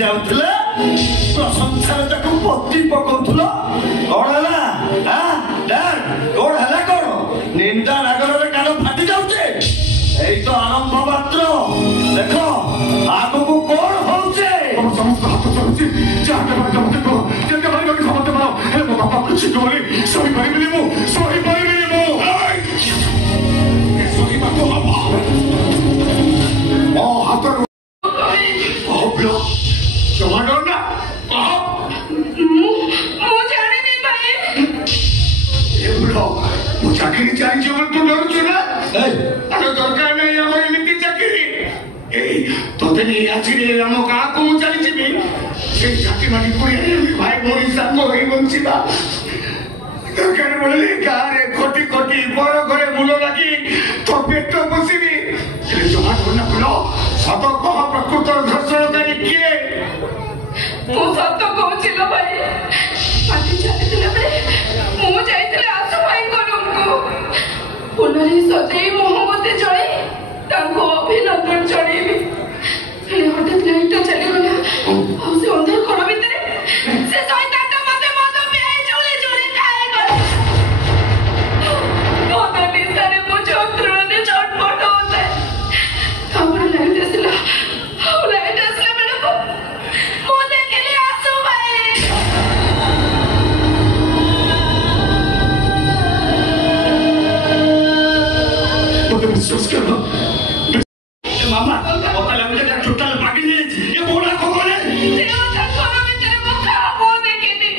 जाऊला प्रशंसा पति पकाउल कौन है कौन है कौन निंदा रागर कान फाटी जाऊे यही तो आरंभ मात्र देख आग को कौन होचे समस्त हाथ चलुची जाके बारे मत को जेते बारे को समझ मारो हे मो बापा कुछ गोली सही परिबिनी मु सही परिबिनी मु ए सही बात बाबा ओ हाथ ओ ब्लो जमाडो ना मु जाने नहीं भाई ए ब्लो मु चाकरी चाहि जीवन तो डर छु ना अरे दरकार नहीं हमर एमिति चाकरी ए तोते नहीं आछि रे हम का को मु चली छिबी से जाति माटी कोई भाई मोरी संग होई बंचिबा दरकार बोले गारे कोटी कोटी बड़ घरे बुलो लागी तो पेट बसिबी से जमा करना बुलो सत कह प्रकृत धर्षणकारी किए मु सत कहूचिलो भाई माटी चली बेले मु जाइतले आसु भाई को रूम को पुनरी सजई मोहब्बते चढ़ी ताको अभिनंदन चढ़ेबी हठात लाइट चली गला आ से अंधार घर भीतर से शैतान तो मते मत पिए चले चले खाए गला मत निसारे मु चंद्रने छटपट होता तापर लाइट असला बेले को मु देखली आसु भाई मत विश्वास करो मामा पता लगे जा टोटल भागी ले ये बोला को बोले देव का घर भीतर मु खाबो देखिनी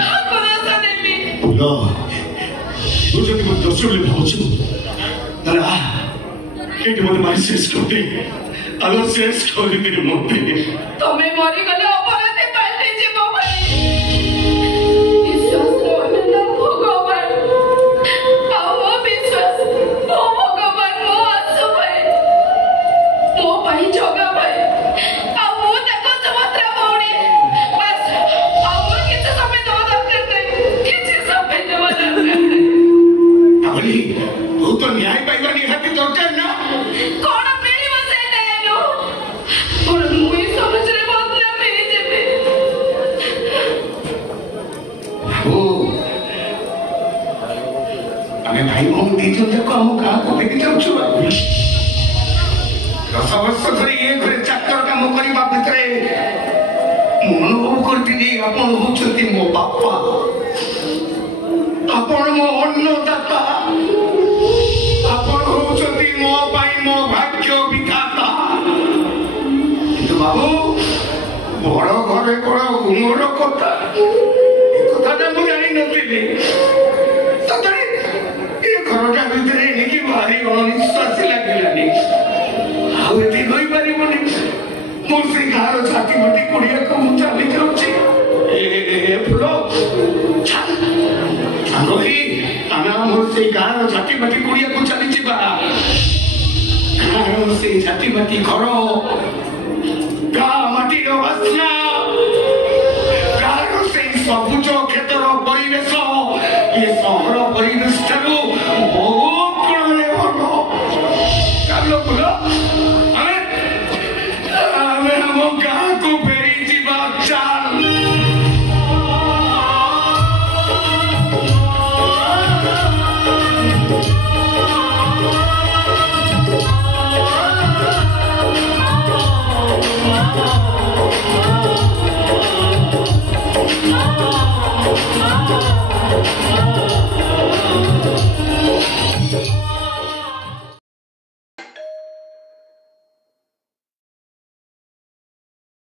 ताको रसा देबी बोलो तू जति मत दसुले भावछु तरा केटी मते मारी शेष करते अलो शेष कर दे मते तमे मरी गले अपराधी पाल्टे जीवो भाई विश्वास रहले ना भगवान आओ विश्वास ओ भगवान मो आसु भाई मो भाई जगा भाई आओ देखो सुभद्रा भौणी बस आओ किछ समय दो दरकार नहीं किछ समय दो दरकार अबली तू तो न्याय पाइबा निहाती दरकार ना कोन मिली बसे नेलो और मुई समझ रे बदला मिली जेबे ओ अरे भाई हम दीजो देखो हम का को देखि जाउ छु 10 वर्ष धरि ए घरे चक्कर काम करबा भितरे मन अनुभव करती आपण होचती मो बापा आपण मो अन्नदाता आपण होचती मो पाई मो भाग्य विधाता किंतु बाबू बड़ घरे कोन गुणर कथा ए कथाटा मु जानि नथिली ततरे ए घरटा भितरे निकी भारी अनिश्वासी लागिलानी आउ एति होई परिबनी मो से गार छाती मटी कोडिया को मु चाली जाउची ए फुलो चांगोही आना मो से गार छाती मटी कोडिया को चाली जिबा गार से छाती मटी घरो गा माटी रो वासना गार से सबुज क्षेत्र परिवेश ये सहर परिवेश ठारू बहुत गुणरे भलो चालो फुलो हमें हम गाँ को